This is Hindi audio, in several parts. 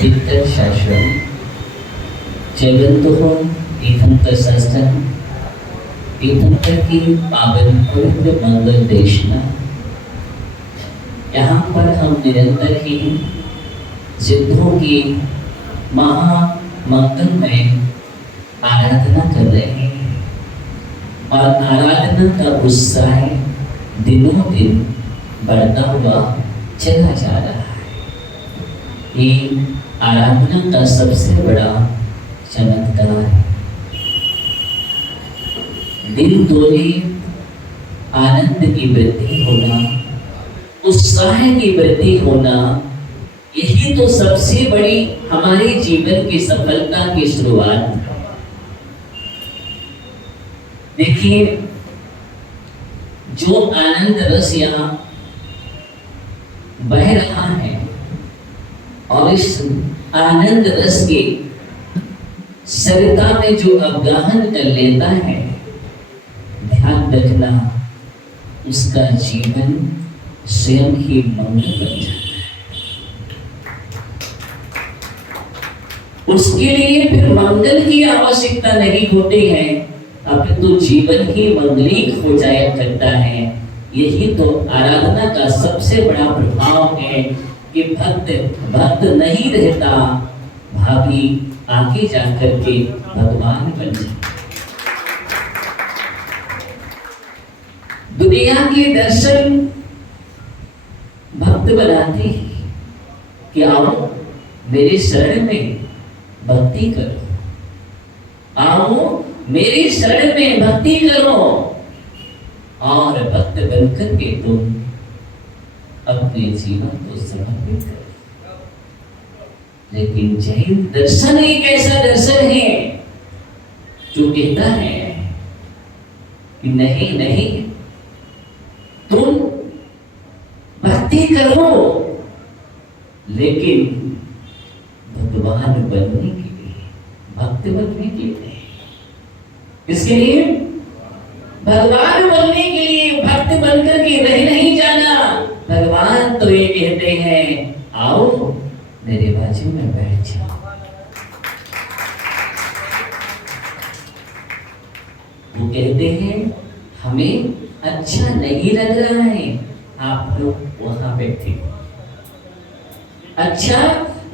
तीर्थशास्त्रम जयवंतुः तीर्थंकरशास्त्रम तीर्थंकर की पावन पवित्र मंगल देशना। यहाँ पर हम निरंतर ही सिद्धों की महामंगलमय आराधना कर रहे हैं और आराधना का उत्साह दिनों दिन बढ़ता हुआ चला जा रहा है। ये आराधना का सबसे बड़ा चमत्कार है। दिन दोने आनंद की वृद्धि होना, उत्साह की वृद्धि होना, यही तो सबसे बड़ी हमारे जीवन की सफलता की शुरुआत। देखिए, जो आनंद रस यहाँ बह रहा है और इस आनंद रस के सरिता में जो अवगाहन कर लेता है, ध्यान रखना, उसका जीवन स्वयं ही मंगल बन जाता है। उसके लिए फिर मंगल की आवश्यकता नहीं होती है, अब तो जीवन ही मंगलिक हो जाया करता है। यही तो आराधना का सबसे बड़ा प्रभाव है कि भक्त नहीं रहता, भाभी आगे जाकर के भगवान बन जाए। दुनिया के दर्शन भक्त बनाते हैं कि आओ मेरे शरण में भक्ति करो, आओ मेरे शरण में भक्ति करो और भक्त बनकर के तुम अपने जीवन को समर्पित करो। लेकिन जैन दर्शन एक ऐसा दर्शन है जो कहता है कि नहीं नहीं, तुम भक्ति करो लेकिन भगवान बनने के लिए, भक्त बनने के लिए, इसके लिए भगवान बनने के लिए भक्त बनकर के नहीं जाना। भगवान तो ये कहते हैं, आओ मेरे बाजू में बैठ जाओ। वो कहते हैं हमें अच्छा नहीं लग रहा है, आप लोग वहां बैठे, अच्छा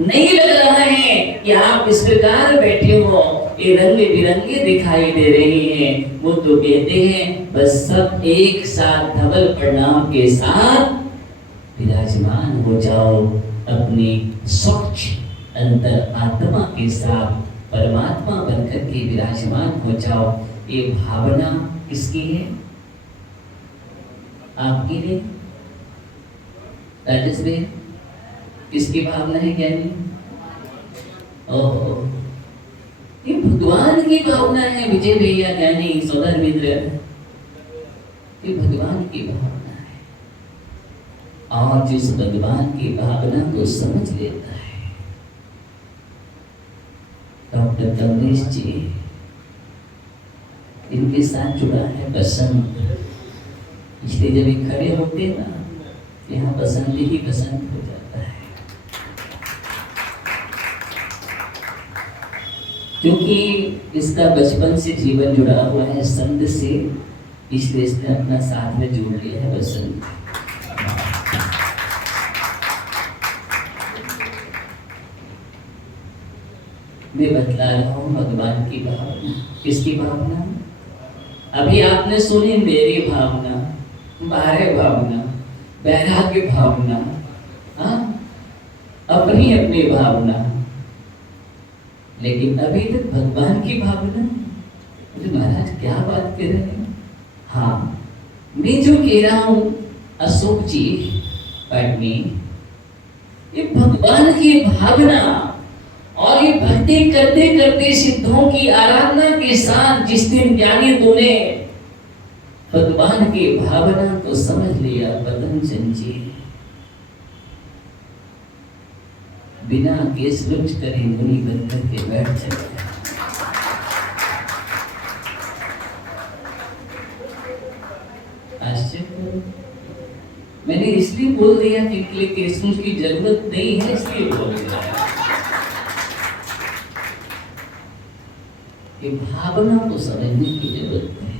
नहीं लग रहा है कि आप इस प्रकार बैठे हो, ये रंग बिरंगे दिखाई दे रहे हैं। वो तो कहते हैं बस सब एक साथ धवल प्रणाम के साथ विराजमान हो जाओ, अपनी स्वच्छ अंतर आत्मा के साथ परमात्मा बनकर के विराजमान हो जाओ। ये भावना किसकी है? आपकी है? राजेश भाई, किसकी भावना है? ज्ञानी? ओहो, ये भगवान की भावना है। विजय भैया, ज्ञानी, सौदर मित्र, ये भगवान की भावना है। और जिस भगवान की भावना को समझ लेता है, डॉक्टर कमलेश जी, इनके साथ जुड़ा है बसंत। इसलिए जब ये खड़े होते ना, यहाँ बसंत ही बसंत हो जाता है, क्योंकि इसका बचपन से जीवन जुड़ा हुआ है संत से, इसलिए इसने अपना साथ में जोड़ लिया है बसंत। मैं बतला रहा हूँ भगवान की भावना। किसकी भावना? अभी आपने सुनी मेरी भावना, बारे भावना, वैराग्य भावना, अपनी अपनी भावना, लेकिन अभी तक भगवान की भावना। तो महाराज क्या बात कर रहे हैं? हाँ, मैं जो कह रहा हूं अशोक जी पटनी, ये भगवान की भावना और ये भक्ति करते करते सिद्धों की आराधना के साथ जिस दिन ज्ञानी तूने भगवान की भावना को समझ लिया, पतंजलि जी बिना केस रुच करे मुनि बनकर के बैठ जाते। आश्चर्य, मैंने इसलिए बोल दिया कि केस रुच की जरूरत नहीं है, इसलिए बोल दिया। कि भावना को समझने की जरूरत है।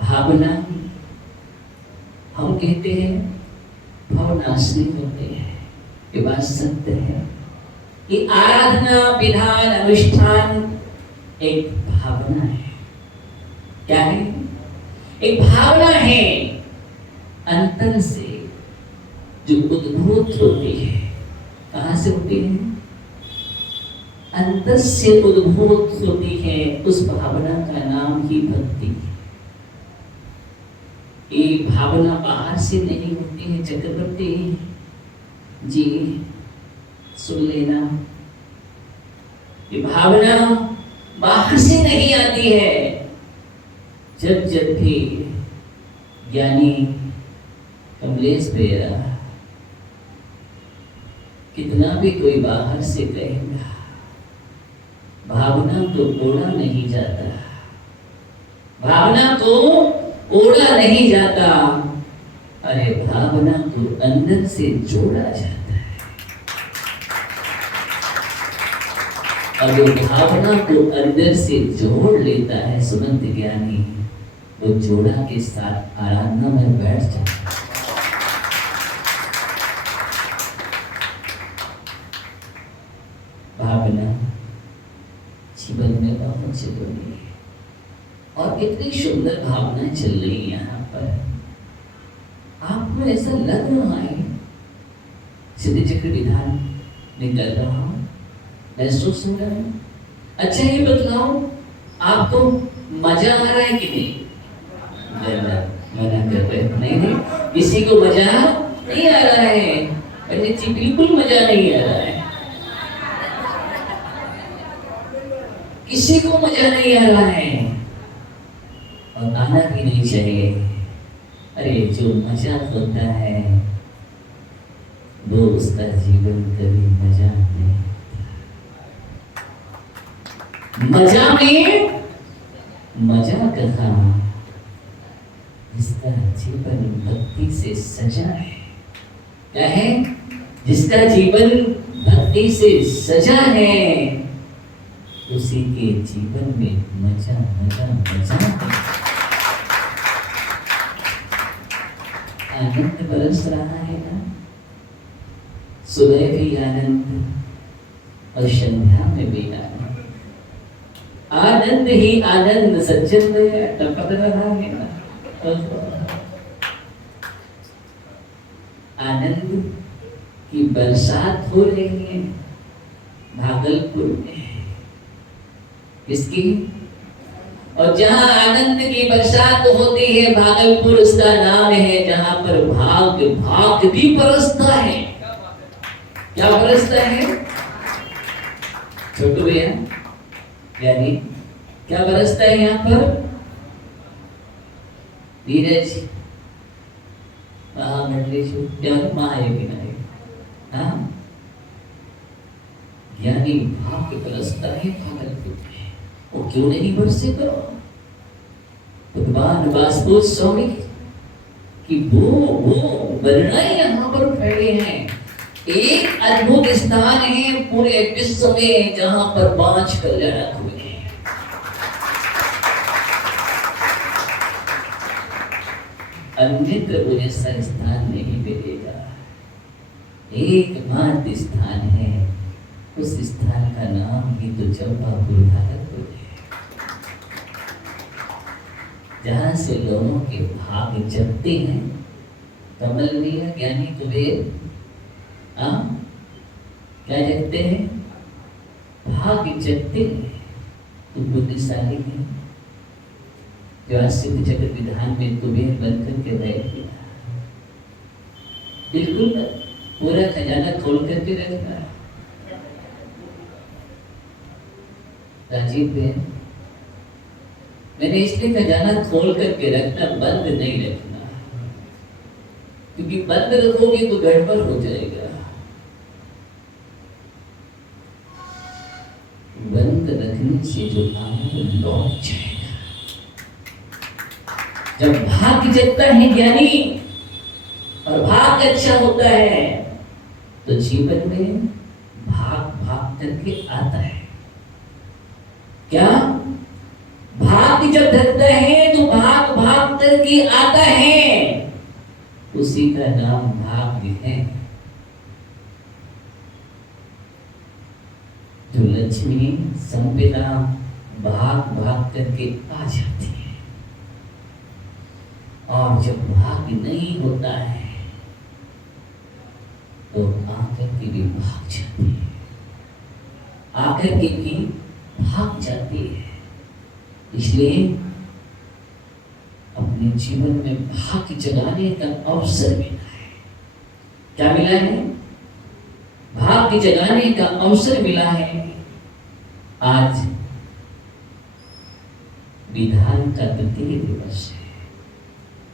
भावना हम कहते हैं भावनाश्री होते हैं, ये बात सत्य है कि आराधना विधान अनुष्ठान एक भावना है। क्या है? एक भावना है अंतर से जो उद्भूत होती है। कहां से होती है? अंतर से उद्भूत होती है। उस भावना का नाम ही भक्ति है। ये भावना बाहर से नहीं होती है। चक्रवर्ती जी सुन लेना, ये भावना बाहर से नहीं आती है। जब जब भी ज्ञानी कमलेश बेरा कितना भी कोई बाहर से कहेगा, भावना तो ओढ़ा नहीं जाता, भावना तो ओढ़ा नहीं जाता, अरे भावना को अंदर से जोड़ा जाता है। और वो भावना को अंदर से जोड़ लेता है सुनंत ज्ञानी, वो जोड़ा के साथ आराधना में बैठ जाता है। भावना जीवन में बहुत जरूरी है और इतनी सुंदर भावनाएं चल रही है यहाँ पर। आपको ऐसा लग रहा है सिद्धि चक्र विधान निकल रहा हूं, महसूस हो रहा है? अच्छा ये बतलाओ, आपको मजा आ रहा है कि नहीं? मना कर रहे नहीं, किसी को मजा नहीं आ रहा है। पंडित जी बिल्कुल मजा नहीं आ रहा है, किसी को मजा नहीं आ रहा है और आना भी नहीं चाहिए। अरे जो मजा होता है वो उसका जीवन कभी मजा नहीं। मजा में मजा कहा जिसका जीवन भक्ति से सजा है। क्या है? जिसका जीवन भक्ति से सजा है उसी के जीवन में मजा मजा मजा आनंद बरस रहा है ना। सुबह भी आनंद और संध्या में भी आनंद, आनंद ही आनंद सज्जन में टपक रहा है ना। आनंद की बरसात हो रही है भागलपुर में। किसकी? और जहां आनंद की बरसात होती है भागलपुर उसका नाम है, जहां पर भाग भाग भी बरसता है। क्या बरसता है छोटू भैया? यानी क्या बरसता है यहाँ पर? धीरज यानी भाग बरसता है भागलपुर में। वो क्यों नहीं बरसे? करो भगवान वासुदेव स्वामी की वो वर्णन यहाँ पर फैले हैं। एक अद्भुत स्थान है पूरे विश्व में जहां पर 5 कल्याणक हुए हैं। अन्यत्र वो ऐसा स्थान नहीं मिलेगा। एकमात्र स्थान है, उस स्थान का नाम ही तो चंपापुर भागलपुर है, जहां से लोगों के भाग जगते हैं। कमल लिया ज्ञानी कुबेर क्या जगते हैं? भाग जगते हैं। तो बुद्धिशाली है जो आज सिद्ध जगत विधान में कुबेर बनकर के बैठ गया। बिल्कुल पूरा खजाना खोल करके रखना। राजीव भैया, मैंने इसलिए खजाना खोल करके रखना, बंद नहीं रखना, क्योंकि बंद रखोगे तो गड़बड़ हो जाएगा। बंद रखने से जो आनंद लौट जाएगा। जब भाग्य जगता है ज्ञानी और भाग्य अच्छा होता है तो जीवन में भाग भाग करके आता है। क्या भाग जब धरता है तो भाग भाग करके आता है, उसी का नाम भाग्य है। जो लक्ष्मी संपदा भाग भाग करके आ जाती है, और जब भाग्य नहीं होता है तो आकर के भी भाग जाती है, आकर के भी भाग जाती है। इसलिए अपने जीवन में भाग्य जगाने का अवसर मिला है। क्या मिला है? भाग्य जगाने का अवसर मिला है। आज विधान का तृतीय दिवस है,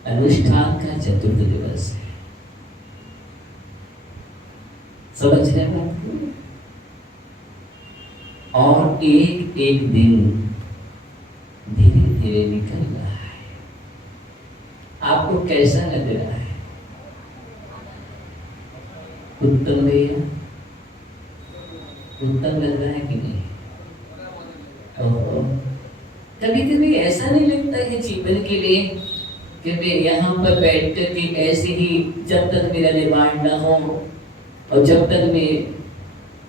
अनुष्ठान का चतुर्थ दिवस है। समझ रहे बात को? और एक एक दिन धीरे धीरे निकल रहा है। आपको कैसा लग रहा है? उत्तम भैया, उत्तम लग रहा है कि नहीं? कभी कभी ऐसा नहीं लगता है जीवन के लिए कि मैं यहाँ पर बैठ कर के ऐसे ही जब तक मेरा निर्माण न हो और जब तक मैं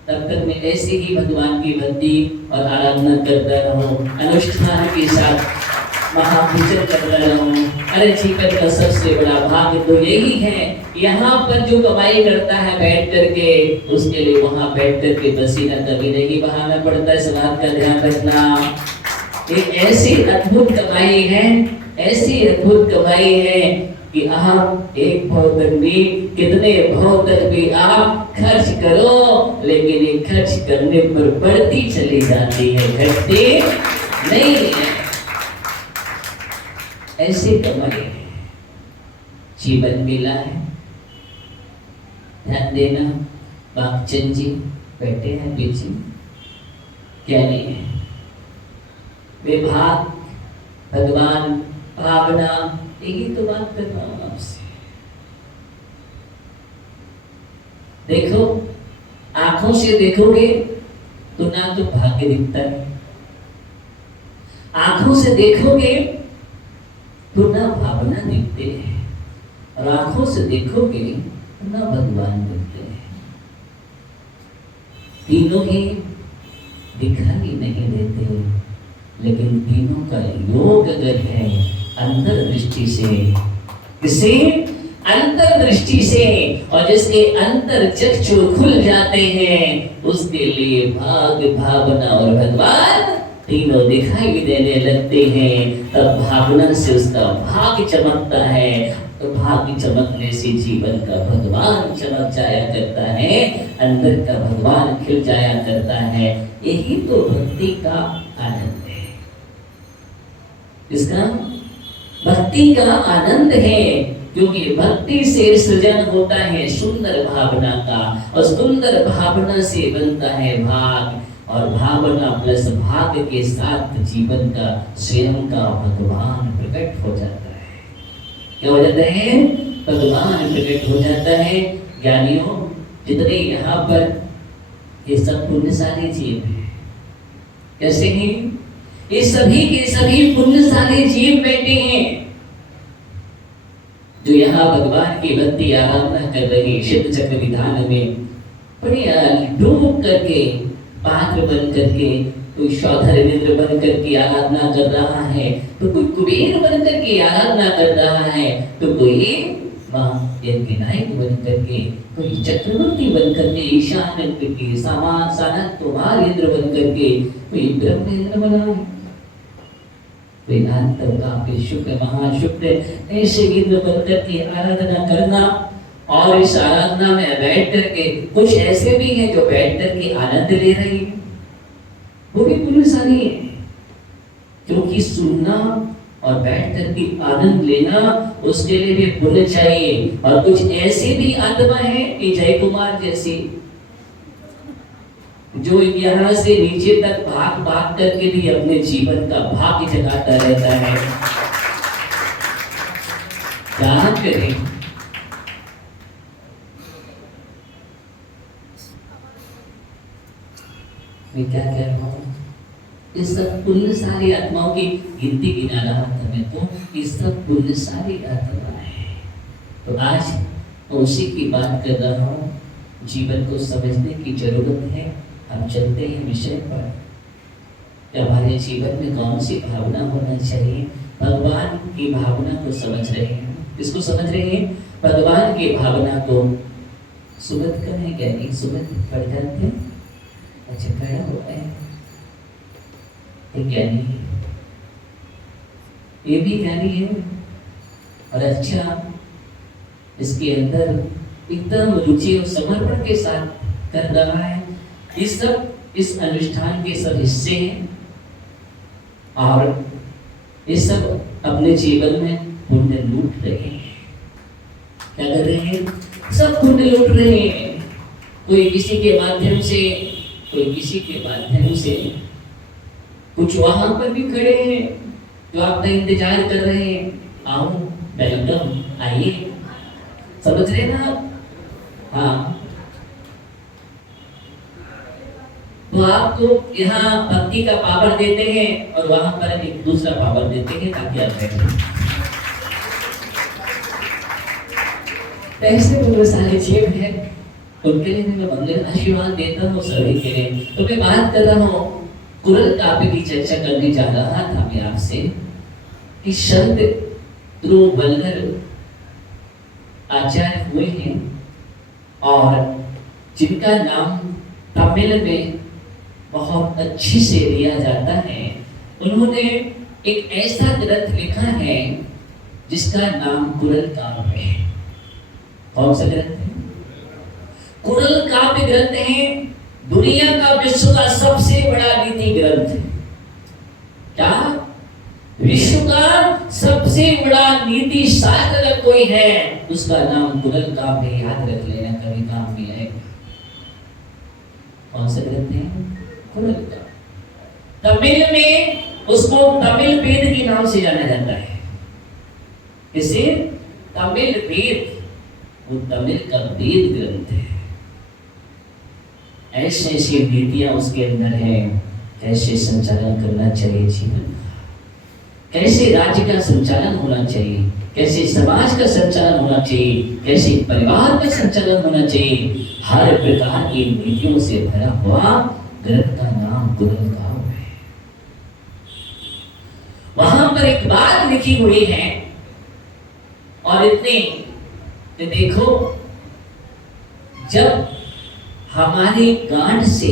तब तक मैं ऐसे ही भगवान की भक्ति और आराधना करता रहूं, अनुष्ठान के साथ महापूजन करता रहूं। अरे जीवन का सबसे बड़ा भाग्य तो यही है, यहाँ पर जो कमाई करता है बैठ करके, उसके लिए वहाँ बैठ करके पसीना कभी नहीं बहाना पड़ता है। इस बात का ध्यान रखना। एक ऐसी अद्भुत कमाई है, ऐसी अद्भुत कमाई है कि आप एक भाव तक भी, कितने भाव तक भी आप खर्च करो, लेकिन ये खर्च करने पर बढ़ती चली जाती है, घटती नहीं है। ऐसे कमाई है, जीवन मिला है। ध्यान देना, बागचंद जी बैठे हैं पीछे, क्या नहीं है? विभाग, भगवान, भावना, यही तो बात कर रहा हूं आपसे। देखो, आंखों से देखोगे तो ना तो भाग्य दिखता है, आंखों से देखोगे तो ना भावना दिखते हैं, और आंखों से देखोगे तो ना भगवान दिखते हैं। तीनों ही दिखाई नहीं देते, लेकिन तीनों का योग अगर है अंतर्दृष्टि से, किसी अंतर्दृष्टि से, और जिसके अंतर चक्षु खुल जाते हैं, उसके लिए भाग, भावना और भगवान तीनों दिखाई देने लगते हैं। तब भावना से उसका भाग्य चमकता है, तो भाग्य चमकने से जीवन का भगवान चमक जाया करता है, अंदर का भगवान खिल जाया करता है। यही तो भक्ति का आनंद है। इसका भक्ति का आनंद है, क्योंकि भक्ति से सृजन होता है सुंदर भावना का, और सुंदर भावना से बनता है भाग, और भावना प्लस भाग्य के साथ जीवन का स्वयं का भगवान प्रकट हो जाता है। क्या हो जाता है? भगवान प्रकट हो जाता है। ज्ञानियों, जितने यहाँ पर ये सब पुण्यशाली जीव हैं, कैसे हैं? ये सभी के सभी पुण्यशाली जीव बैठे हैं, जो यहाँ भगवान की भक्ति आराधना कर रहे, सिद्ध चक्र विधान में बड़े डूब करके, पात्र बन करके, कोई शौधर्मेंद्र बन करके आराधना कर रहा है, तो कोई कुबेर बन करके आराधना कर रहा है, तो कोई यज्ञनायक बन करके, कोई चक्रवर्ती बन करके, ईशान करके, सानत कुमार इंद्र बन करके, कोई ब्रह्मेंद्र बना है, वेदांत का शुक्र महाशुक्र, ऐसे इंद्र बन करके आराधना करना। और इस आराधना में बैठ करके, कुछ ऐसे भी हैं जो बैठ करके आनंद ले रहे हैं, वो भी पुण्यशाली है, क्योंकि सुनना और बैठ करके आनंद लेना, उसके लिए भी पुण्य चाहिए। और कुछ ऐसे भी आत्मा है कि जय कुमार जैसे, जो यहाँ से नीचे तक भाग भाग करके भी अपने जीवन का भाग्य जगाता रहता है। क्या करें? मैं क्या कह रहा हूँ? इस सब पुण्यशाली आत्माओं की गिनती गिना रहा था मैं, तो इस सब पुण्यशाली आत्मा है। तो आज मैं उसी की बात कर रहा हूँ। जीवन को समझने की जरूरत है। हम चलते हैं विषय पर कि हमारे जीवन में कौन सी भावना होना चाहिए। भगवान की भावना को समझ रहे हैं। किसको समझ रहे हैं? भगवान की भावना को। सुगत का है क्या? नहीं, सुगत पढ़ जाते। अच्छा, खड़ा हुआ है ज्ञानी, ये भी ज्ञानी है। और अच्छा, इसके अंदर एकदम रुचि और समर्पण के साथ कर रहा है। इस अनुष्ठान के सब हिस्से हैं और ये सब अपने जीवन में पुण्य लूट रहे हैं। क्या कर रहे हैं? सब पुण्य लूट रहे हैं। कोई किसी के माध्यम से, कोई किसी के माध्यम से। कुछ वहां पर भी खड़े हैं जो आपका इंतजार कर रहे हैं। आओ, वेलकम, आइए। समझ रहे ना? हाँ, तो आपको यहाँ भक्ति का पावर देते हैं और वहां पर एक दूसरा पावर देते हैं ताकि आप बैठे। ऐसे बहुत सारे जीव हैं, उनके लिए मैं मंगल आशीर्वाद देता हूँ सभी के लिए। तो मैं बात कर रहा हूँ, कुरल काव्य की चर्चा करने जा रहा था मैं आपसे कि शब्द ध्रुव वल्लभ आचार्य हुए हैं और जिनका नाम तमिल में बहुत अच्छी से लिया जाता है। उन्होंने एक ऐसा ग्रंथ लिखा है जिसका नाम कुरल काव्य है। कौन सा ग्रंथ है? कुरल काव्य ग्रंथ है। दुनिया का, विश्व का सबसे बड़ा नीति ग्रंथ है। क्या? विश्व का सबसे बड़ा नीति शास्त्र अगर कोई है उसका नाम कुरल काव्य। याद रख लेना, कभी काम भी आएगा। कौन सा ग्रंथ है? कुरल काव्य। तमिल में उसको तमिल वेद के नाम से जाना जाता है। इसे तमिल वेद, वो तमिल का वेद ग्रंथ है। ऐसे ऐसी नीतियां उसके अंदर है। कैसे संचालन करना चाहिए जीवन का, कैसे राज्य का संचालन होना चाहिए, कैसे समाज का संचालन होना चाहिए, कैसे परिवार का संचालन होना चाहिए, हर प्रकार की नीतियों से भरा हुआ ग्रंथ का नाम कुरल काव्य है। वहां पर एक बात लिखी हुई है और इतनी कि देखो, जब हमारी गांठ से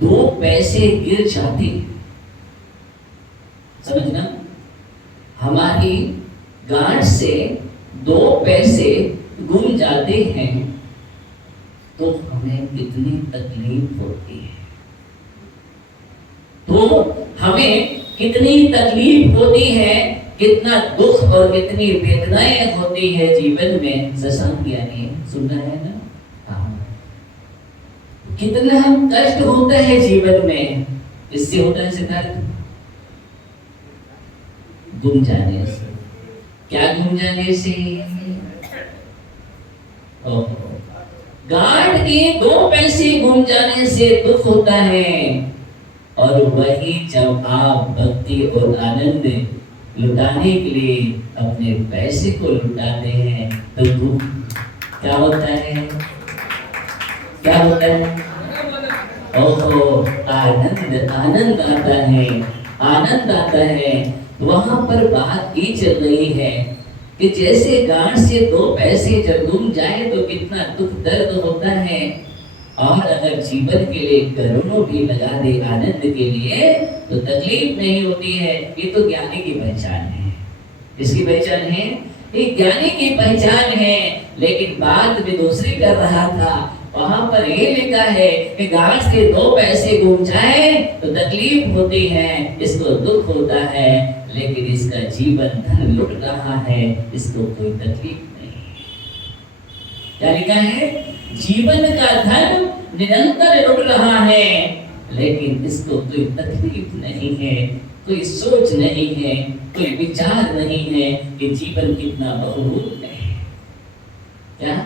2 पैसे गिर जाते, समझना, हमारी गांठ से 2 पैसे गुम जाते हैं तो हमें कितनी तकलीफ होती है। तो हमें कितनी तकलीफ होती है, कितना दुख और कितनी वेदनाएं होती है जीवन में। शशांक यानी सुनना है ना? कितना हम कष्ट होता है जीवन में। इससे होता है सिद्धार्थ, गुम जाने से। क्या गुम जाने से? गांठ के 2 पैसे गुम जाने से दुख होता है। और वही जब आप भक्ति और आनंद लुटाने के लिए अपने पैसे को लुटाते हैं तो दुख क्या होता है? क्या होता है? ओहो, आनंद, आनंद आता है, आनंद आता है। वहां पर बात ये चल रही है कि जैसे गांठ से 2 पैसे जब गुम जाए तो कितना दुख दर्द होता है, और अगर जीवन के लिए करोड़ों भी लगा दे आनंद के लिए तो तकलीफ नहीं होती है। ये तो ज्ञानी की पहचान है। इसकी पहचान है, ये ज्ञानी की पहचान है। लेकिन बात भी दूसरी कर रहा था। वहां पर ये लिखा है कि गांठ से 2 पैसे गुम जाए तो तकलीफ होती है, इसको दुख होता है, लेकिन इसका जीवन धन लुट रहा है, इसको कोई तकलीफ नहीं। क्या लिखा है? जीवन का धन निरंतर लुट रहा है, लेकिन इसको कोई तकलीफ नहीं है, कोई सोच नहीं है, कोई विचार नहीं है कि जीवन कितना बहुमूल्य है। क्या?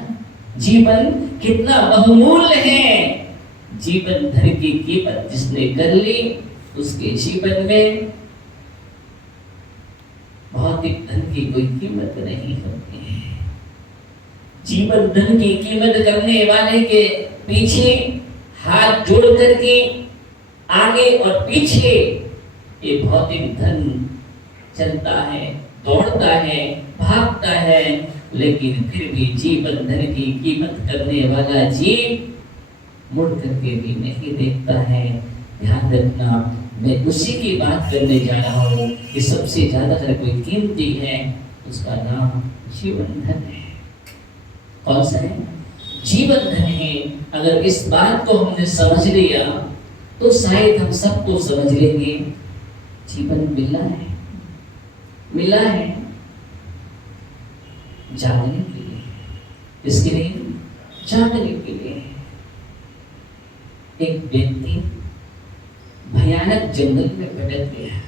जीवन कितना बहुमूल्य है। जीवन धन की कीमत जिसने कर ली उसके जीवन में भौतिक धन की कोई कीमत नहीं होती है। जीवन धन की कीमत करने वाले के पीछे हाथ जोड़ करके आगे और पीछे ये भौतिक धन चलता है, दौड़ता है, भागता है, लेकिन फिर भी जीवन धन की कीमत करने वाला जीव मुड़ करके भी नहीं देखता है। ध्यान रखना, मैं उसी की बात करने जा रहा हूँ कि सबसे ज्यादा अगर कोई कीमती है उसका नाम जीवन धन है। कौन सा है? जीवन धन है। अगर इस बात को हमने समझ लिया तो शायद हम सबको समझ लेंगे। जीवन मिला है, मिला है जागने के लिए। इसके लिए जागने के लिए। एक व्यक्ति भयानक जंगल में भटक गया,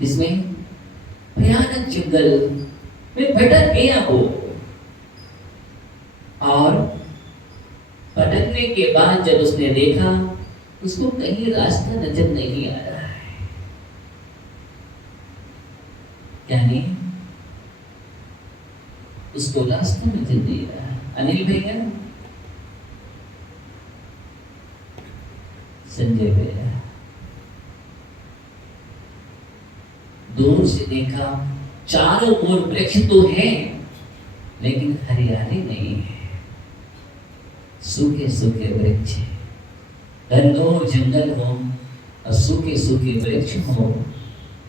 इसमें भयानक जंगल में भटक गया हो, और भटकने के बाद जब उसने देखा उसको कहीं रास्ता नजर नहीं आ रहा है। यानी उसको रास्ता नजर नहीं आ रहा। अनिल भैया, संजय भैया, दूर से देखा चारों ओर वृक्ष तो है लेकिन हरियाली नहीं है, सूखे सूखे वृक्ष। घनघोर जंगल हो और सूखे सूखे वृक्ष हो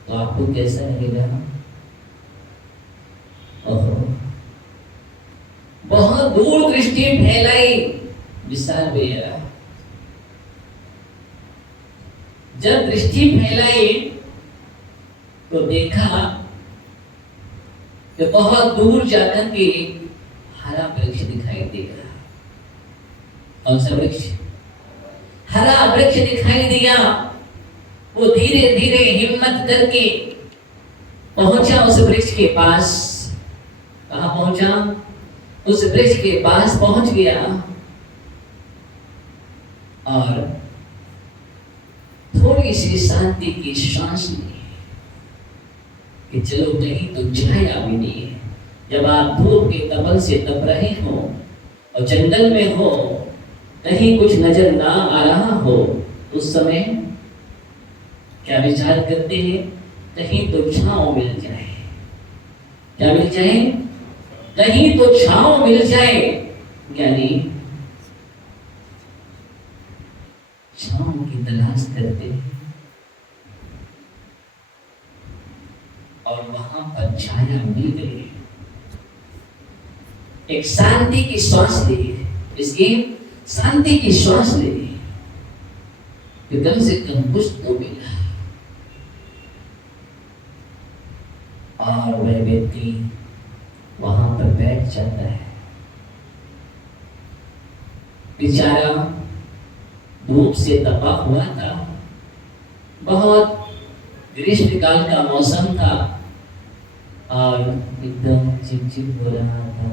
तो आपको कैसा लगेगा? ओहो, बहुत दूर दृष्टि फैलाई विशाल भैया। जब दृष्टि फैलाई तो देखा कि बहुत दूर जाकर के हरा वृक्ष दिखाई देगा। कौन सा वृक्ष? हरा वृक्ष दिखाई दिया। वो धीरे धीरे हिम्मत करके पहुंचा उस वृक्ष के पास। कहाँ पहुंचा? उस वृक्ष के पास पहुंच गया और थोड़ी सी शांति की सांस ली कि चलो कहीं तो छाया भी नहीं है। जब आप धूप के तपल से तप रहे हो और जंगल में हो, कहीं कुछ नजर ना आ रहा हो, उस समय क्या विचार करते हैं? कहीं तो छांव मिल जाए। क्या मिल जाए? कहीं तो छांव मिल जाए। यानी छांव की तलाश करते हैं और वहां पर छाया मिल गई। एक शांति की श्वास ली, इसकी शांति की श्वास ली कि कम से कम कुछ तो मिला। और वह व्यक्ति वहां पर बैठ जाता है। बेचारा धूप से तपा हुआ था, बहुत ग्रीष्मकाल का मौसम था और एकदम चिपचिप हो रहा था,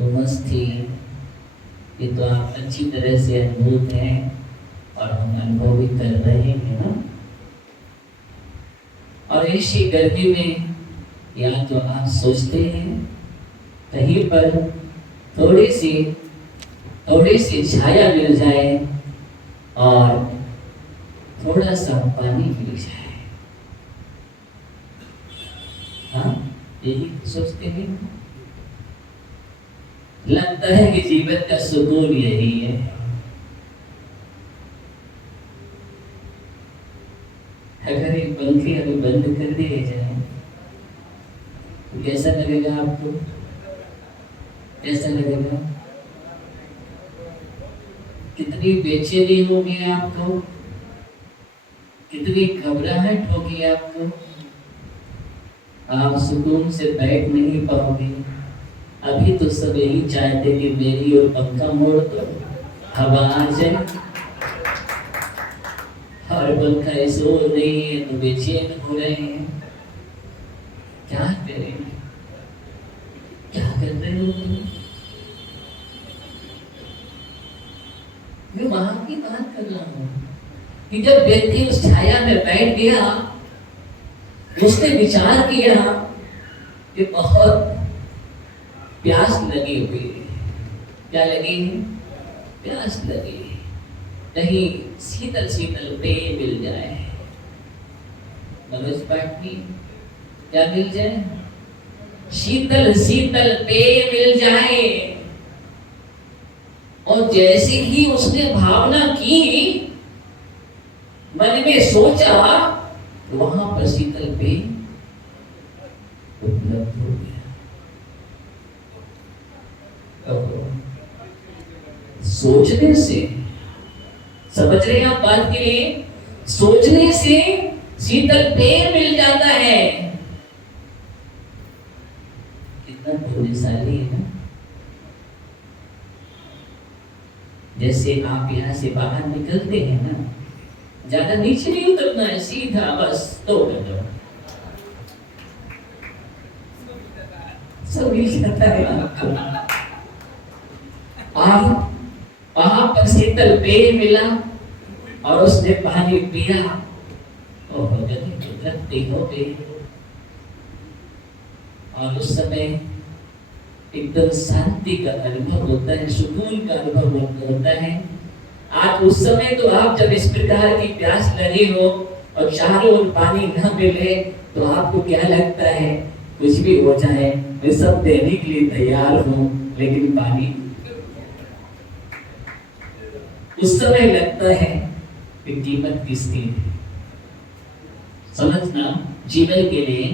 उमस थी। ये तो आप अच्छी तरह से अनुभूत हैं और हम अनुभव भी कर रहे हैं ना। और ऐसी गर्मी में या तो आप सोचते हैं कहीं पर थोड़ी सी छाया मिल जाए और थोड़ा सा पानी मिल जाए। हाँ, यही सोचते हैं। लगता है कि जीवन का सुकून यही है। अगर एक पंखे अभी बंद कर दिए जाए तो कैसा लगेगा आपको? कैसा लगेगा? कितनी बेचैनी होगी आपको, कितनी घबराहट होगी आपको। आप सुकून से बैठ नहीं पाओगे। अभी तो सब यही चाहते कि मेरी और पंखा मोड़ दो, हवा आ जाए, और पंखा ऐसे हो नहीं है तो बेचैन हो रहे हैं। क्या करें? क्या कर रहे हो तुम? मैं वहां की बात कर रहा हूँ। कि जब व्यक्ति उस छाया में बैठ गया, उसने विचार किया कि बहुत प्यास लगी हुई है। क्या लगी है? प्यास लगी है। कहीं शीतल शीतल पेय मिल जाए। मनोज पाटनी, क्या मिल जाए? शीतल शीतल पेय मिल जाए। और जैसे ही उसने भावना की, मन में सोचा, तो वहां पर शीतल पेय उपलब्ध हो गया। सोचने से, समझ रहे हैं आप बात के लिए? सोचने से शीतल पेय मिल जाता है। कितना भाग्यशाली है ना। जैसे आप यहाँ से बाहर निकलते हैं ना, ज्यादा नीचे नहीं उतरना है, सीधा बस 2 कदम सब मिल जाता है आपको। आप वहां पर शीतल पेय मिला और उसने पानी पिया और तृप्ति हो गई। और उस समय एकदम शांति का अनुभव होता है, सुकून का अनुभव होता है। आज उस समय तो आप जब इस प्रकार की प्यास लगी हो और चारों ओर पानी न मिले, तो आपको क्या लगता है? कुछ भी हो जाए, मैं सब देने के लिए तैयार हूं, लेकिन पानी। उस समय लगता है कि कीमत किसकी है। समझना, जीवन के लिए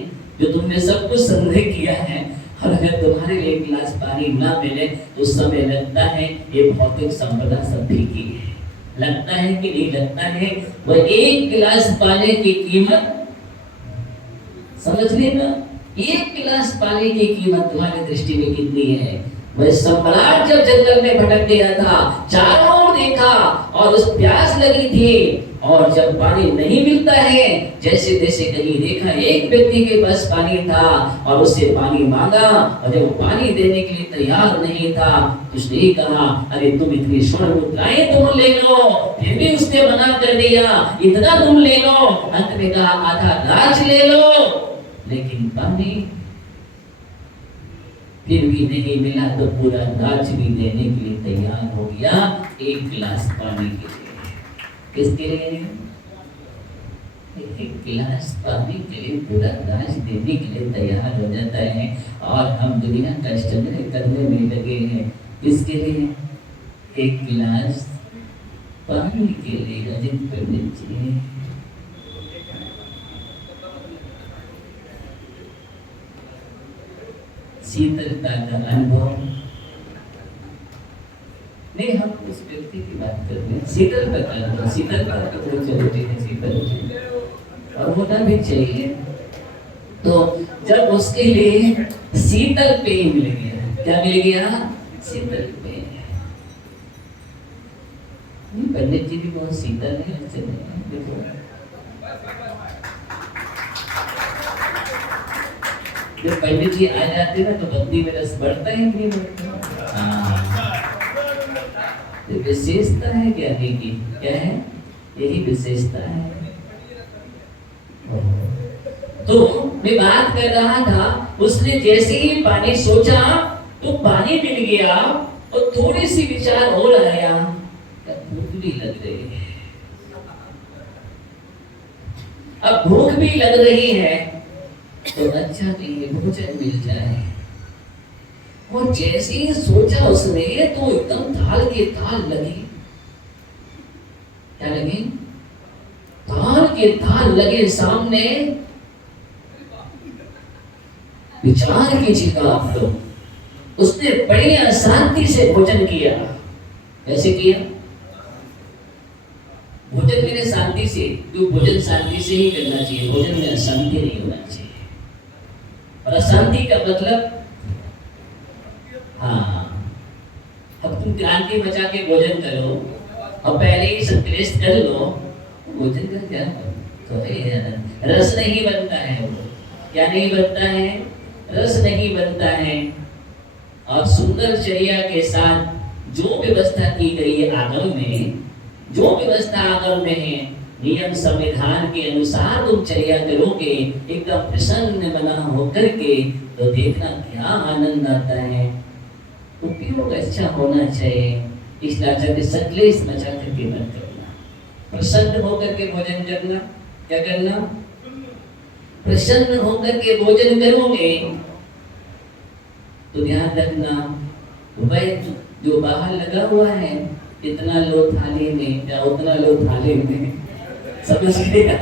जो तुमने सब कुछ संग्रह किया है, और अगर तुम्हारे लिए एक गिलास पानी ना मिले, तो उस समय लगता है ये भौतिक संपदा सब फीकी है। लगता है कि नहीं लगता है? वह एक गिलास पानी की कीमत समझ लेना। एक गिलास पानी की कीमत तुम्हारी दृष्टि में कितनी है? वह सम्राट जब जंगल में भटक गया था, चारों ओर देखा और उस प्यास लगी थी, और जब पानी नहीं मिलता है, जैसे तैसे कहीं देखा एक व्यक्ति के पास पानी था और उससे पानी मांगा, और जब वो पानी देने के लिए तैयार नहीं था, तो उसने ही कहा, अरे तुम इतनी स्वर्ण मुद्राएं तुम ले लो। फिर भी उसने मना कर दिया, इतना तुम ले लो। अंत में कहा, आधा राज ले लो, लेकिन पानी फिर भी नहीं मिला, तो पूरा राज भी देने के लिए तैयार हो गया, एक गिलास पानी के लिए। किसके लिए? एक गिलास पानी के लिए पूरा राज देने के लिए तैयार हो जाता है। और हम दुनिया का संग्रह करने में लगे हैं। किसके लिए? एक गिलास पानी के लिए। रजित पंडित जी, शीतलता का अनुभव नहीं, हम उस व्यक्ति की बात कर रहे हैं। शीतलता का अनुभव, शीतलता का बहुत जरूरी है, शीतल और होना भी चाहिए। तो जब उसके लिए शीतल पेय मिल गया, क्या मिल गया? शीतल पेय। पंडित जी भी बहुत शीतल है, ऐसे नहीं देखो। जब पंडित जी आ जाते ना, तो बत्ती में रस बढ़ता है कि नहीं बढ़ता? तो विशेषता है ज्ञानी की, क्या है? यही विशेषता है। तो मैं बात कर रहा था, उसने जैसे ही पानी सोचा, तो पानी मिल गया, और थोड़ी सी विचार और आया, भूख भी लग रही है। अब भूख भी लग रही है, तो अच्छा नहीं, भोजन मिल जाए। और जैसे ही सोचा उसने, तो एकदम थाल के थाल लगी। क्या लगी? थाल के थाल लगे सामने। विचार कीजिएगा आप लोग। उसने बड़ी अशांति से भोजन किया। कैसे किया? भोजन मेरे शांति से, क्यों? भोजन शांति से ही करना चाहिए, भोजन में अशांति नहीं होना चाहिए। और अशांति का मतलब, हाँ, अब तुम क्रांति मचा के भोजन करो और पहले ही संतृष्ट कर लो, भोजन का क्या तो है? रस नहीं बनता है। वो क्या नहीं बनता है? रस नहीं बनता है। और सुंदर चर्या के साथ जो व्यवस्था की गई है आगम में, जो व्यवस्था आगम में है, नियम संविधान के अनुसार तुम चर्या करोगे एकदम प्रसन्न मना होकर के, तो देखना क्या आनंद आता है। उपयोग अच्छा होना चाहिए, इसलिए संकलेश मचा करके मत करना, प्रसन्न होकर के भोजन करना। क्या करना? प्रसन्न होकर के भोजन करोगे तो ध्यान रखना, वह जो बाहर लगा हुआ है इतना लो थाली में या उतना लो थाली में, समझ गए?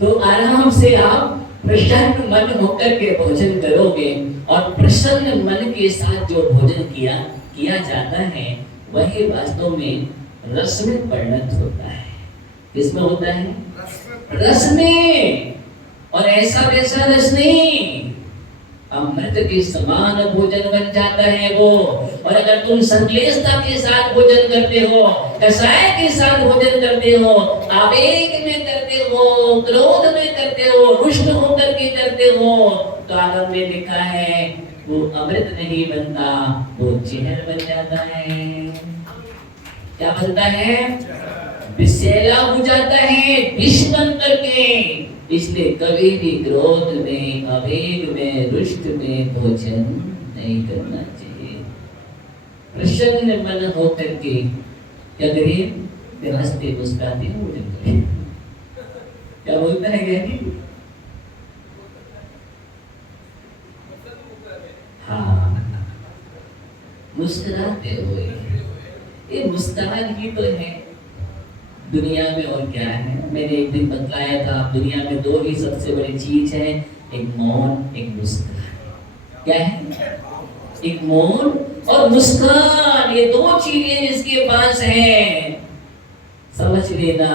तो आराम से आप प्रसन्न मन होकर के भोजन करोगे, और प्रसन्न मन के साथ जो भोजन किया जाता है वही वास्तव में रस में परिणत होता है। किसमें होता है? रस में। और ऐसा वैसा रस नहीं, अमृत के समान भोजन बन जाता है वो। और अगर तुम संकलेशता के साथ भोजन करते हो, कसाय के साथ भोजन करते हो, आवेग में करते हो, क्रोध में करते हो, रुष्ट होकर के करते हो, तो आगम में लिखा है वो अमृत नहीं बनता, वो जहर बन जाता है। क्या बनता है? विषैला हो जाता है, विष बन करके। इसलिए कभी भी क्रोध में, आवेग में, रुष्ट में भोजन नहीं करना चाहिए। प्रसन्न मन होकर के क्या करिए? हंसते मुस्कुराते भोजन करिए। क्या बोलता है ज्ञानी? हाँ, मुस्कुराते हुए। ये मुस्कान ही तो है दुनिया में, और क्या है? मैंने एक दिन बतलाया था, दुनिया में दो ही सबसे बड़ी चीज है, एक मौन, एक मुस्कान। क्या है? एक मौन और मुस्कान, ये दो चीजें जिसके पास है, समझ लेना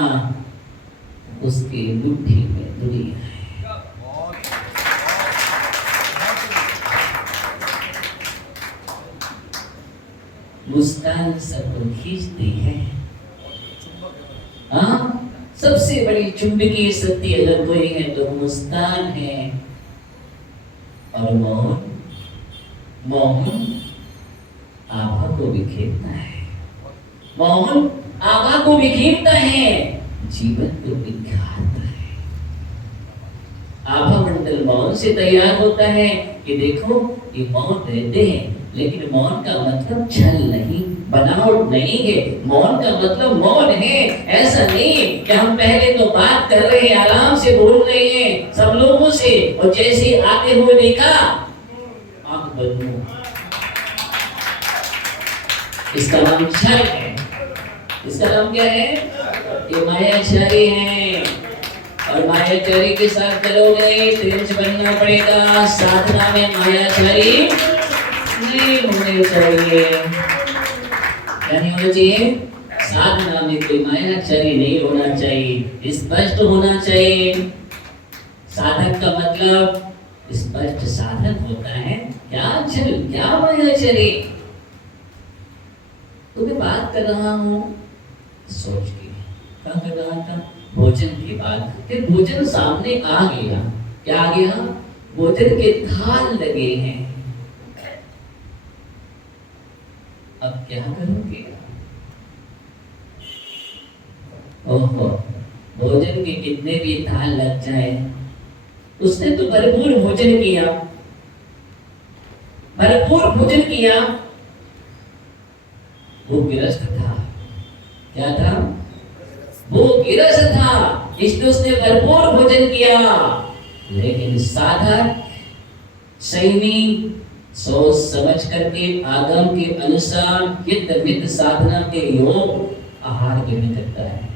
उसकी मुट्ठी में दुनिया है। मुस्कान सबको खींचती है। हाँ, सबसे बड़ी चुंबकीय शक्ति अगर कोई है तो मुस्कान है। और मौन, मौन आभा को बिखेरता है, मौन आभा को बिखेरता है, जीवन को बिखारता है। आभा मंडल मौन से तैयार होता है कि देखो ये मौन रहते हैं, लेकिन मौन का मतलब छल नहीं, बनावट नहीं है। मौन का मतलब मौन है। ऐसा नहीं कि हम पहले तो बात कर रहे हैं, आराम से बोल रहे हैं सब लोगों से, और जैसे आते हुए देखा आंख बंद हो। इसका नाम छल है। इसका नाम क्या है? ये मायाचारी है। और मायाचारी के साथ चलोगे तो बनना पड़ेगा। साधना में मायाचारी नहीं होने चाहिए। क्या नहीं होना चाहिए? साधना में कोई मायाचारी नहीं होना चाहिए, स्पष्ट होना चाहिए। साधक का मतलब स्पष्ट साधक होता है। क्या छल, क्या मायाचारी? तो मैं बात कर रहा हूँ सोच के, क्या कर रहा था? भोजन की बात। फिर भोजन सामने आ गया। क्या आ गया? भोजन के थाल लगे हैं। अब क्या करोगे? ओहो, भोजन के कितने भी थाल लग जाए, उसने तो भरपूर भोजन किया, भरपूर भोजन किया। वो गिरस्त था। क्या था? वो गिरस्त था, इसलिए उसने भरपूर भोजन किया। लेकिन साधक सैनिक सोच समझ करके आगम के अनुसार हित मित साधना के योग आहार ग्रहण करता है।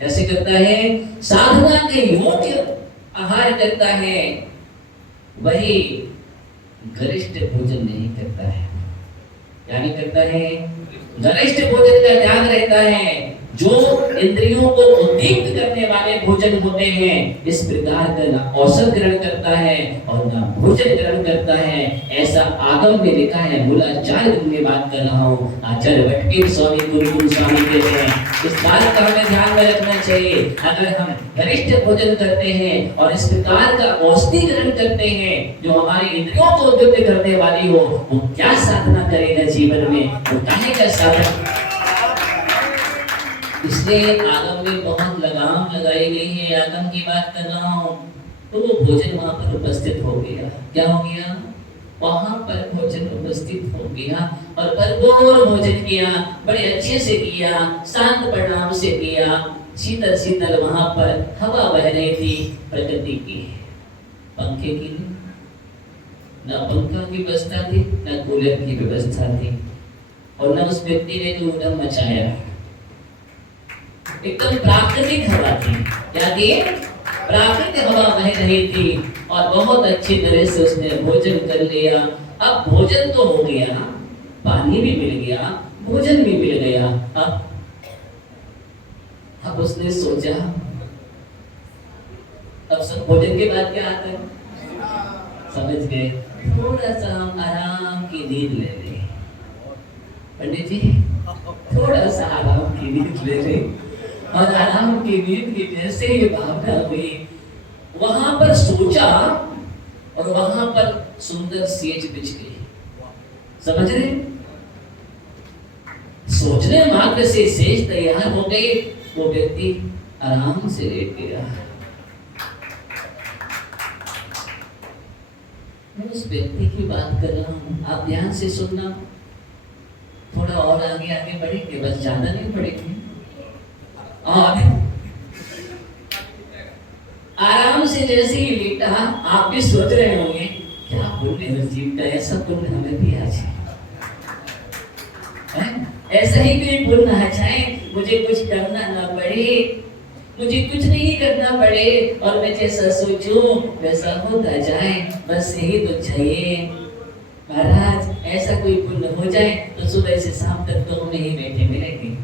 कैसे करता है? साधना के योग्य आहार करता है, वही गरिष्ठ भोजन नहीं करता है। क्या नहीं करता है? गरिष्ठ भोजन का ध्यान रहता है। जो इंद्रियों को उद्दीप्त करने वाले भोजन होते हैं, इस प्रकार का ना औषध ग्रहण करता है और ना भोजन ग्रहण करता है। ऐसा आगम में लिखा है। मूलाचार्य में बात कर रहा हूँ, आचार्य भट्ट स्वामी गुरुकुल स्वामी कहते हैं। इस बात का हमें ध्यान में रखना चाहिए। अगर हम गरिष्ठ भोजन करते हैं और इस प्रकार का औषधि ग्रहण करते हैं जो हमारी इंद्रियों को उद्दीप्त करने वाली हो, वो क्या साधना करेगा जीवन में? वो काहे का साधन? इसलिए आदम में बहुत लगाम लगाई गई है। आदम की बात कर रहा हूँ। तो वो भोजन वहां पर उपस्थित हो गया। क्या हो गया? वहां पर भोजन उपस्थित हो गया और भरपूर भोजन किया, बड़े अच्छे से किया, शांत परिणाम से किया। शीतल शीतल वहां पर हवा बह रही थी प्रकृति की, पंखे की नहीं, ना पंखा की व्यवस्था थी, ना कूलर की व्यवस्था थी, और न उस व्यक्ति ने जो उद्यम मचाया। एकदम प्राकृतिक हवा थी। क्या थी? प्राकृतिक हवा बह रही थी और बहुत अच्छी तरह से उसने भोजन कर लिया। अब भोजन तो हो गया, पानी भी मिल गया, भोजन भी मिल गया। अब उसने सोचा, अब सब भोजन के बाद क्या आता है? समझ गए? थोड़ा सा हम आराम की नींद ले लें। पंडित जी, थोड़ा सा आराम की नींद ले लें। और आराम की नींद की जैसे ही भावना हुई, वहां पर सोचा और वहां पर सुंदर सेज बिछ गई। समझ रहे? सोचने मात्र से सेज तैयार हो गई। वो व्यक्ति आराम से लेट गया। मैं उस व्यक्ति की बात कर रहा हूं, आप ध्यान से सुनना। थोड़ा और आगे आगे बढ़ेंगे, बस ज्यादा नहीं बढ़ेंगे। और आराम से जैसे ही लेटा, आप भी सोच रहे होंगे क्या पुण्य है उस जीव का, ऐसा पुण्य हमें भी आ जाए, ऐसा ही कोई पुण्य आ जाए, मुझे कुछ करना ना पड़े, मुझे कुछ नहीं करना पड़े और मैं जैसा सोचूं वैसा होता जाए, बस यही तो चाहिए। महाराज, ऐसा कोई पुण्य हो जाए तो सुबह से शाम तक तो हम नहीं बैठे मिलेंगे,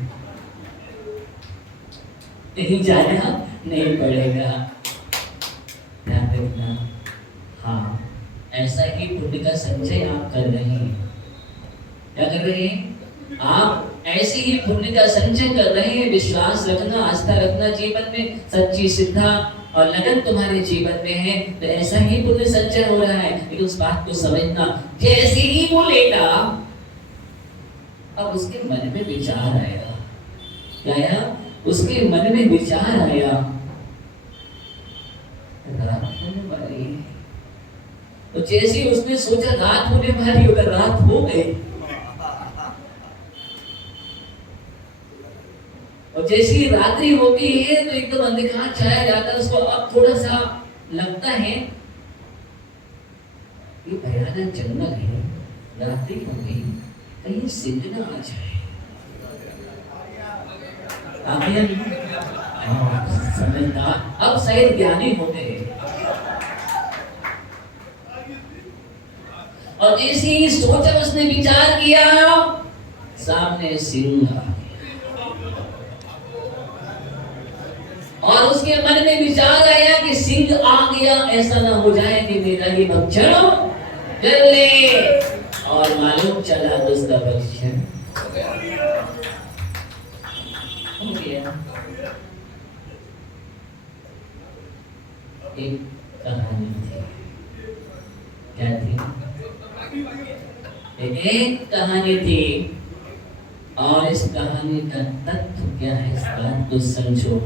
कहीं जाना नहीं पड़ेगा। ध्यान रखना। हाँ, ऐसा ही पुण्य का संचय आप कर रहे हैं। क्या कर रहे हैं? आप ऐसे ही पुण्य का संचय कर रहे हैं। विश्वास रखना, आस्था रखना जीवन में, सच्ची श्रद्धा और लगन तुम्हारे जीवन में है तो ऐसा ही पुण्य संचय हो रहा है। लेकिन उस बात को समझना, जैसे ही वो लेटा, अब उसके मन में विचार आया। क्या आया? उसके मन में विचार आया, रात होने वाली है। तो जैसे ही उसने सोचा रात होने वाली, अगर रात हो गई, और जैसे ही रात्रि हो गई है तो एकदम अंधकार छाया जाता है। उसको अब थोड़ा सा लगता है ये भयानक जंगल है, रात्रि हो गई, कहीं सिंह ना आ जाए। समझदार, अब शायद ज्ञानी होते हैं। और जैसे ही सोचा, उसने विचार किया, सामने सिंह आ गया। और उसके मन में विचार आया कि सिंह आ गया, ऐसा ना हो जाए कि मेरा ही भक्षण कर ले। और मालूम चला उसका भक्षण हो गया। एक कहानी थी। क्या थी? एक कहानी थी, और इस कहानी का तत्व क्या है, इस बात को समझो।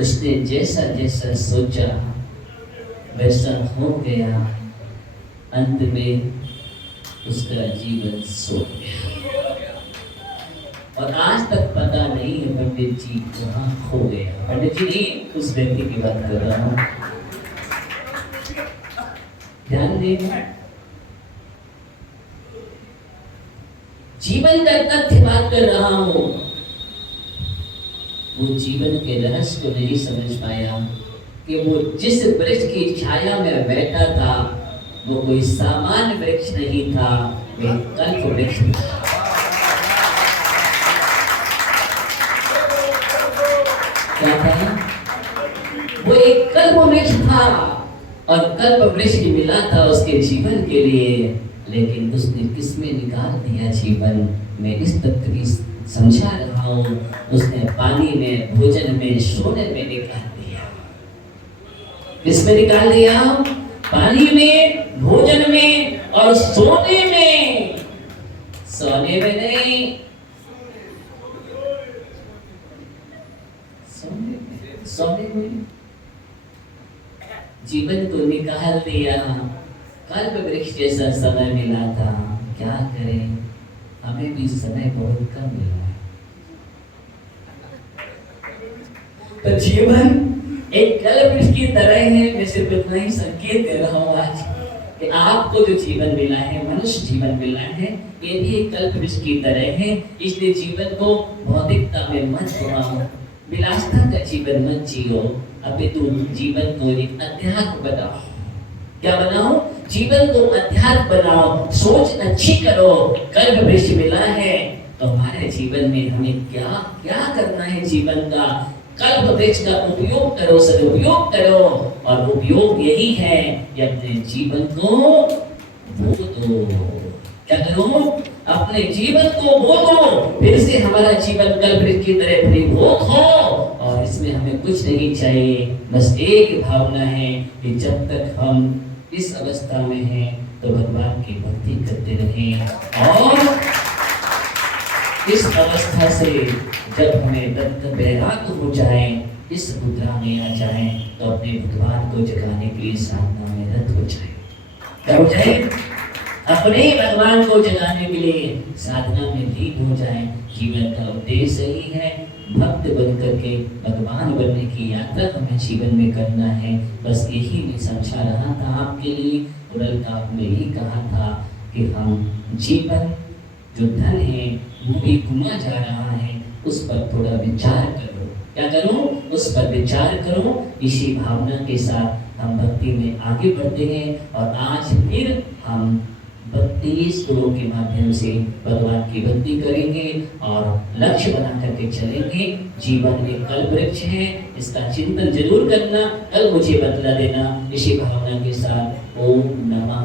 उसने जैसा जैसा सोचा वैसा हो गया, अंत में उसका जीवन सो गया। और आज तक पता नहीं है पंडित जी कहाँ खो गया। पंडित जी नहीं, उस व्यक्ति की बात कर रहा हूँ। ध्यान देना, जीवन का तथ्य बात कर रहा हूँ। वो जीवन के रहस्य को नहीं समझ पाया कि वो जिस वृक्ष की छाया में बैठा था वो कोई सामान्य वृक्ष नहीं था, वो कल्प वृक्ष था। क्या था? वो एक कल्प वृक्ष था और कल्प वृक्ष की मिला था उसके जीवन के लिए, लेकिन उसने किसमें निकाल दिया जीवन। मैं इस तथ्य की समझा रहा हूँ। उसने पानी में, भोजन में, सोने में निकाल दिया। किसमें निकाल दिया? पानी में, भोजन में और सोने में। सोने में नहीं, सोने हुए, जीवन को निकाल दिया, कल्प वृक्ष जैसा समय मिला था, क्या करें, हमें भी समय बहुत कम मिला है। तो जीवन एक कल्प वृक्ष की तरह है। मैं सिर्फ इतना ही संकेत दे रहा हूँ आज कि आपको जो जीवन मिला है, मनुष्य जीवन मिला है, ये भी एक कल्प वृक्ष की तरह है। इसलिए जीवन को भौतिकता में मत घुमाओ, विलासता का जीवन मत जियो, अपितु जीवन को एक अध्यात्म बनाओ। क्या बनाओ? जीवन को अध्यात्म बनाओ, सोच अच्छी करो। कल्प वृक्ष मिला है तो हमारे जीवन में हमें क्या क्या करना है जीवन का, कल्प वृक्ष का उपयोग करो, सदुपयोग करो। और उपयोग यही है कि अपने जीवन को बो दो। क्या करो? अपने जीवन को बो दो, फिर से हमारा जीवन कल्प वृक्ष की तरह फलीभूत हो। और इसमें हमें कुछ नहीं चाहिए, बस एक भावना है कि जब तक हम इस अवस्था में हैं तो भगवान की भक्ति करते रहें। और इस अवस्था से जब हमें दत्त वैराग हो जाए, इस मुद्रा में आ जाए, तो अपने भगवान को जगाने के लिए साधना में रत हो जाए। क्या हो जाए? अपने भगवान को जगाने के लिए साधना में लीन हो जाए। जीवन का उद्देश्य ही है भक्त बन करके भगवान बनने की यात्रा हमें जीवन में करना है। बस यही मैं समझा रहा था आपके लिए। उड़लकाप में यही कहा था कि हम जीवन जो धन है वो भी घुमा जा रहा है, उस पर थोड़ा विचार करो। क्या करो? उस पर विचार करो। इसी भावना के साथ हम भक्ति में आगे बढ़ते हैं। और आज फिर हम 32 गुणों के माध्यम से भगवान की भक्ति करेंगे और लक्ष्य बना करके चलेंगे। जीवन एक कल्प वृक्ष है, इसका चिंतन जरूर करना, कल मुझे बतला देना। इसी भावना के साथ ओम नमः